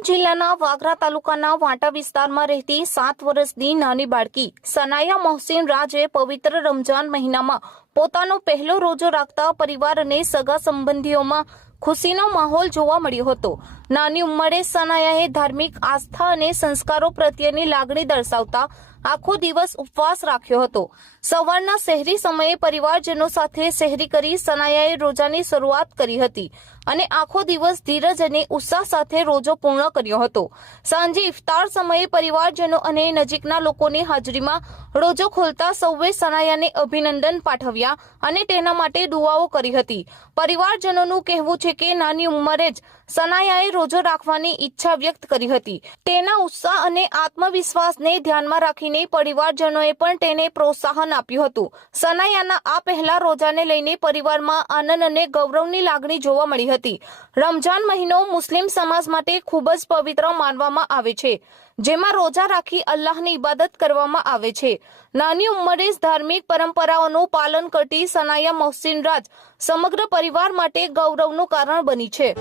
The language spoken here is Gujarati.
ભરૂચ જિલ્લાના વાગરા તાલુકાના વાંટા વિસ્તારમાં રહેતી 7 વર્ષની નાની બાળકી સનાયા મોહસિન રાજે પવિત્ર રમજાન મહિનામાં પોતાનો પહેલો રોજો રાખતા પરિવાર અને સગા સંબંધીઓમાં ખુશીનો માહોલ જોવા મળ્યો હતો। નાની ઉંમરે સનાયાએ ધાર્મિક આસ્થા અને સંસ્કારો પ્રત્યેની લાગણી દર્શાવતા આખો દિવસ ઉપવાસ રાખ્યો હતો। સવારના સહેરી સમયે પરિવારજનો સાથે સહેરી કરી સનાયાએ રોજાની શરૂઆત કરી હતી અને આખો દિવસ ધીરજ અને ઉત્સાહ સાથે રોજો પૂર્ણ કર્યો હતો। સાંજે ઇફતાર સમયે પરિવારજનો અને નજીકના લોકોની હાજરીમાં રોજો ખોલતા સૌએ સનાયાને અભિનંદન પાઠવ્યા અને તેના માટે દુઆઓ કરી હતી। પરિવારજનોનું કહેવું છે કે નાની ઉંમરે જ સનાયાએ રોજો રાખવાની ઈચ્છા વ્યક્ત કરી હતી। તેના ઉત્સાહ અને આત્મવિશ્વાસને ધ્યાનમાં રાખીને પરિવારજનોએ પણ તેને પ્રોત્સાહન આપ્યું હતું। સનાયાના આ પહેલા રોજાને લઈને પરિવારમાં આનંદ અને ગૌરવની લાગણી જોવા મળી હતી। રમજાન મહિનો મુસ્લિમ સમાજ માટે ખૂબ જ પવિત્ર માનવામાં આવે છે, જેમાં રોજા રાખી અલ્લાહની ઇબાદત કરવામાં આવે છે। નાની ઉંમરે જ ધાર્મિક પરંપરાઓનું પાલન કરતી સનાયા મોહસિન રાજ સમગ્ર પરિવાર માટે ગૌરવનું કારણ બની છે।